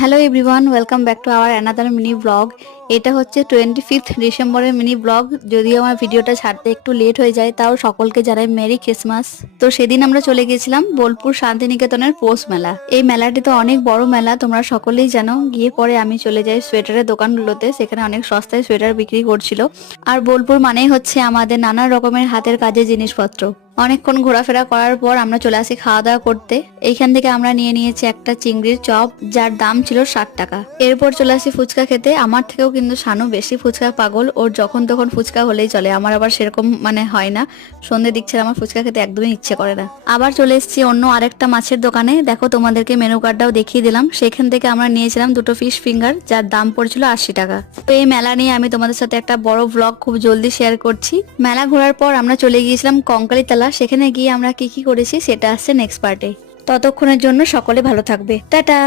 Hello everyone, welcome back to our another mini blog. এটা হচ্ছে 25th ডিসেম্বরের mini blog. যদিও আমার ভিডিওটা ছাড়তে একটু লেট হয়ে যায়, তাও সকলকে জানাই মেরি ক্রিসমাস। তো সেদিন আমরা চলে গেছিলাম বোলপুর শান্তিনিকেতনের পৌষ মেলা। এই মেলাটি তো অনেক বড় মেলা, তোমরা সকলেই জানো। গিয়ে পরে আমি চলে যাই সোয়েটারের দোকানগুলোতে, সেখানে অনেক সস্তায় সোয়েটার বিক্রি করছিল। আর বোলপুর মানেই হচ্ছে আমাদের নানা রকমের হাতের কাজের জিনিসপত্র। অনেকক্ষণ ঘোরাফেরা করার পর আমরা চলে আসি খাওয়া দাওয়া করতে। এইখান থেকে আমরা নিয়ে নিয়েছি একটা চিংড়ির চপ, যার দাম ছিল 60 টাকা। এরপর চলে আসি ফুচকা খেতে। আমার থেকেও কিন্তু শানু বেশি ফুচকা পাগল, ওর যখন তখন ফুচকা হলেই চলে। আমার আবার সেরকম হয় না, সন্ধ্যে দিক ছেড়ে আমার ফুচকা খেতে একদমই ইচ্ছে করে না। আবার চলে এসেছি অন্য আরেকটা মাছের দোকানে। দেখো, তোমাদেরকে মেনু কার্ডটাও দেখিয়ে দিলাম। সেখান থেকে আমরা নিয়েছিলাম দুটো ফিশ ফিঙ্গার, যার দাম পড়ছিল 80 টাকা। তো এই মেলা নিয়ে আমি তোমাদের সাথে একটা বড় ব্লগ খুব জলদি শেয়ার করছি। মেলা ঘোরার পর আমরা চলে গিয়েছিলাম কঙ্কালীতলা। সেখানে গিয়ে আমরা কি কি করেছি সেটা আসছে নেক্সট পার্টে। ততক্ষণের জন্য সকলে ভালো থাকবে, টাটা।